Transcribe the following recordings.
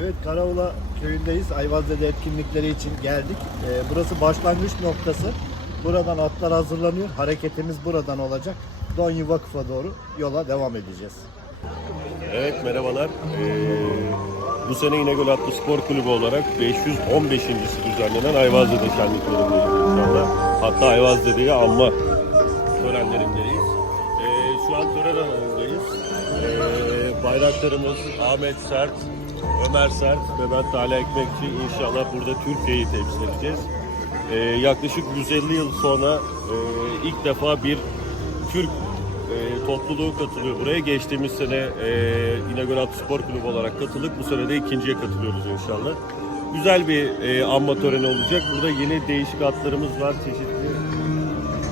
Evet Karaoğla köyündeyiz. Ayvazdede etkinlikleri için geldik. Ee, burası başlangıç noktası. Buradan atlar hazırlanıyor. Hareketimiz buradan olacak. Donya Vakıf'a doğru yola devam edeceğiz. Evet merhabalar. Ee, bu sene İnegöl Atlı Spor Kulübü olarak 515.si düzenlenen Ayvazlı'da şenliklerindeyiz inşallah. Hatta Ayvazlı'da anma törenlerindeyiz. Ee, şu an tören alanındayız. Ee, bayraklarımız Ahmet Sert, Ömer Sert ve ben Talha Ekmekçi inşallah burada Türkiye'yi temsil edeceğiz. Ee, yaklaşık 150 yıl sonra e, ilk defa bir Türk e, topluluğu katılıyor buraya. Geçtiğimiz sene e, İnegöl Spor Kulübü olarak katıldık. Bu sene de ikinciye katılıyoruz inşallah. Güzel bir e, anma töreni olacak. Burada yeni değişik atlarımız var. Çeşitli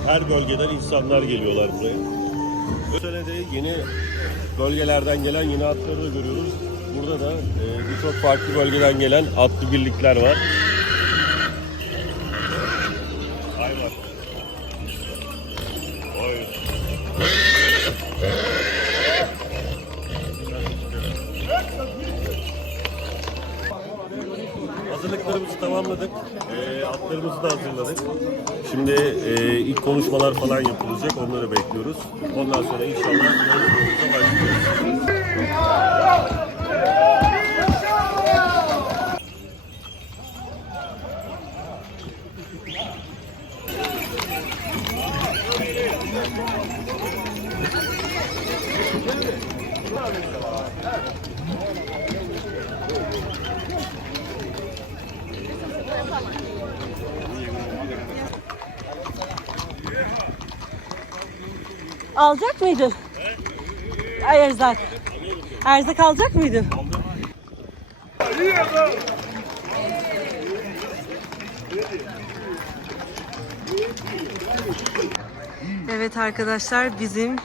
her bölgeden insanlar geliyorlar buraya. Bu sene de yeni bölgelerden gelen yeni atları da görüyoruz. Burada da e, birçok farklı bölgeden gelen atlı birlikler var. Hayvan. Oy. Hazırlıklarımızı tamamladık. Ee, atlarımızı da hazırladık. Şimdi e, ilk konuşmalar falan yapılacak. Onları bekliyoruz. Ondan sonra inşallah başlıyoruz. Alacak mıydın? Ay erzak. Erzak alacak mıydın? Evet arkadaşlar bizim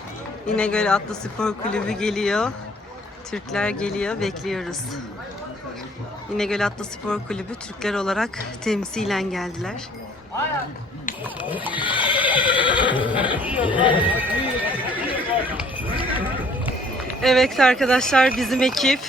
İnegöl Atlı Spor Kulübü geliyor. Türkler geliyor bekliyoruz. İnegöl Atlı Spor Kulübü Türkler olarak temsilen geldiler. Evet arkadaşlar bizim ekip